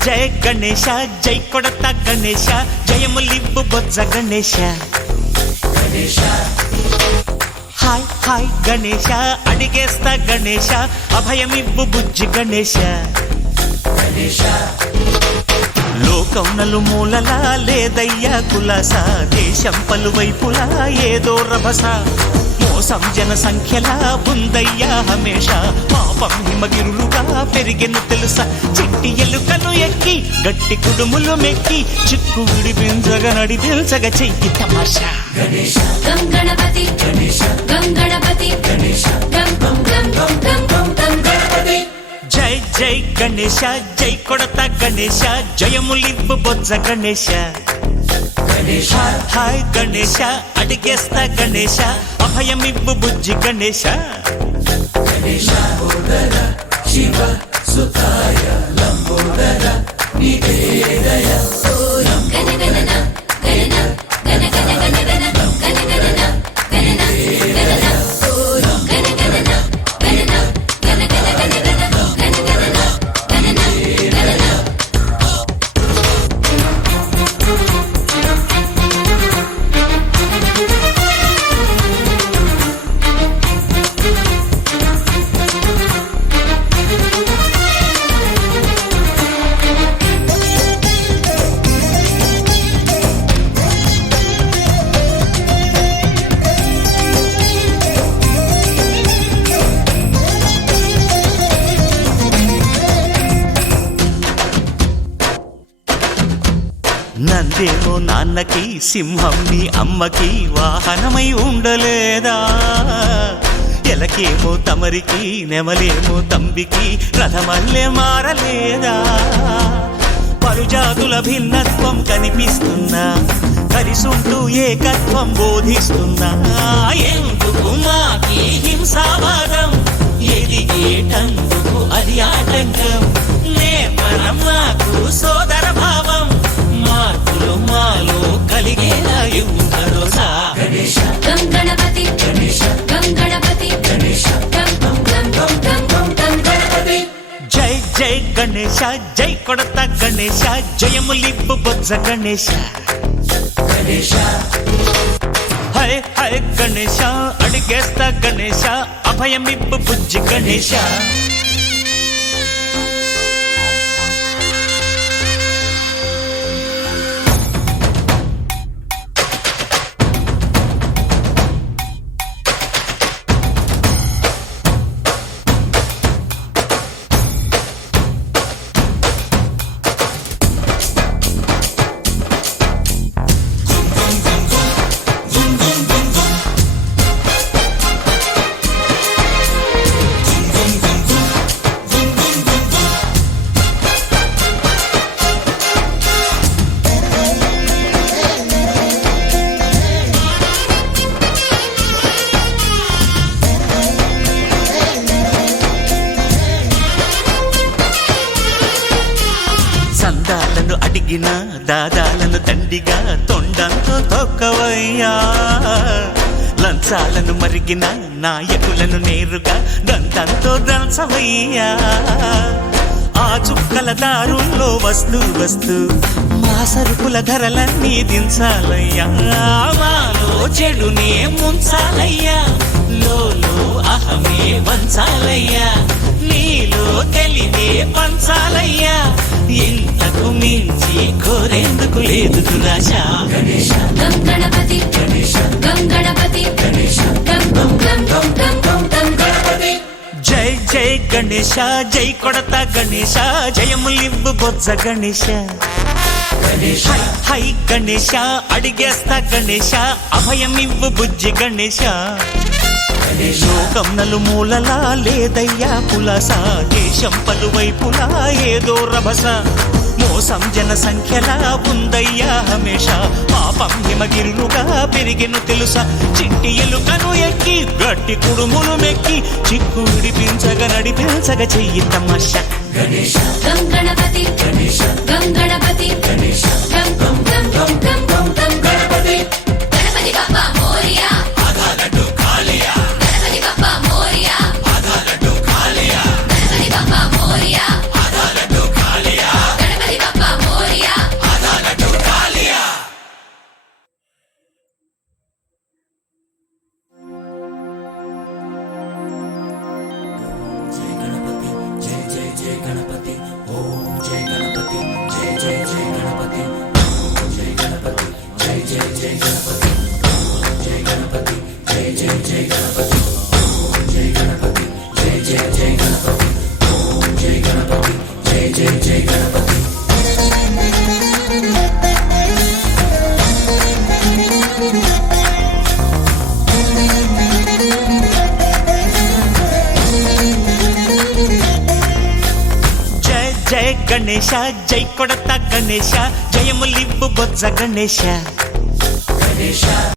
జయ గణేశ జై కొడత గణేశ జయములివ్వు బొజ్జ Ganesha hi hi Ganesha అడిగేస్తా Ganesha అభయమివ్వు బుజ్జి గణేశ లోకం నలుమూలలా లేదయ్యా కులాస దేశం పలువైపులా ఏదో రభస మోసం జన సంఖ్యలా ఉందయ్యా హమేష పాపం హిమగిరులుగా పెరిగెను తెలుసా చిట్టి ఎలుకలు ఎక్కి గట్టి కుడుములు మెక్కి చిక్కు విడిపించగా నడిపించగా చెయ్యి తమాషా గం గణపతి గం గణపతి గం గం గం గం గం గం గం గణపతి జై జై గణేశ జై కొడత గణేశ జయములివ్వు బొజ్జ గణేశ హాయ్ గణేశ అడిగేస్తా గణేశ అభయమివ్వు బుజ్జి గణేశ శివ సుతాయ లంబోదర నివేదయ గణ గణన గణన గణ గణ గణ గణ గణ గణన గణన గణన గణ గణన గణన గణ గణ గణ గణ గణ గణన గణన గణన నందేమో నాన్నకి సింహం నీ అమ్మకి వాహనమై ఉండలేదా ఎలకేమో తమరికి నెమలేమో తంబికి రథమల్లే మారలేదా పలుజాతుల భిన్నత్వం కనిపిస్తున్నా కలిసుంటూ ఏకత్వం బోధిస్తున్నా ఎందుకు మాకి హింసావాదం ఎదిగేటందుకు అది ఆటంకం నేపరం మాకు సోదర భావం మార్పులు మాలో కలిగేలా ఇవ్వు భరోసా గం గణపతి గం గణపతి గం గం గం గం గం గం గం గణపతి జై జై గణేశ జై కొడత గణేశ జయములివ్వు బొజ్జ గణేశ హై హై గణేశ అడిగేస్తా గణేశ అభయమివ్వు బుజ్జి గణేశ సందాలను అడిగిన దాదాలను దండిగా తొండంతో తొక్కవయ్యా లంచాలను మరిగిన నాయకులను నేరుగా దంతంతో దంచవయ్యా ఆ చుక్కల దారుల్లో వస్తూ వస్తూ మా సరుకుల ధరలన్నీ దించాలయ్యా మాలో చెడునే ముంచాలయ్యా లోలో అహమే వంచాలయ్యా నీలో తెలివే పంచాలయ్యా ఇంతకు మించి కోరేందుకు లేదు దురాశ గం గణపతి గం గణపతి గం గం గం గం గం గం గం గణపతి జై జై గణేశ జై కొడత గణేశ జయములివ్వు బొజ్జ గణేశ హై హై గణేశ అడిగేస్తా గణేశ అభయమివ్వు బుజ్జి గణేశ లోకం నలుమూలలా లేదయ్యా పులస దేశం పలువైపులా ఏదో రభస మోసం జన సంఖ్యలా ఉందయ్యా హమేష పాపం హిమగిరులుగా పెరిగెను తెలుసా చిట్టి ఎలుకను ఎక్కి గట్టి కుడుములు మెక్కి చిక్కు విడిపించగా నడిపించగా చెయ్యి తమాష గణేశ గం గణపతి గణేశ గం గణపతి గణేశ గం గం గం గం గం గం గం గణపతి గణపతి బప్ప మోరియా ఆధారడు కాళియా గణపతి బప్ప మోరియా ఆధారడు కాళియా గణపతి బప్ప మోరియా ఆధారడు కాళియా గణపతి బప్ప మోరియా ఆధారడు కాళియా జై గణపతి జై జై జై గణపతి ఓం జై గణపతి జై జై జై గణపతి ఓం జై గణపతి జై జై జై గణపతి ఓం జై గణపతి జై జై జై గణపతి ఓం జై గణపతి జై జై జై గణపతి ఓం జై గణపతి జై జై జై గణపతి జయ జయ గణేశ జై కొడత గణేశ జయములిబ్బు బొజ్జ గణేశ గణేశ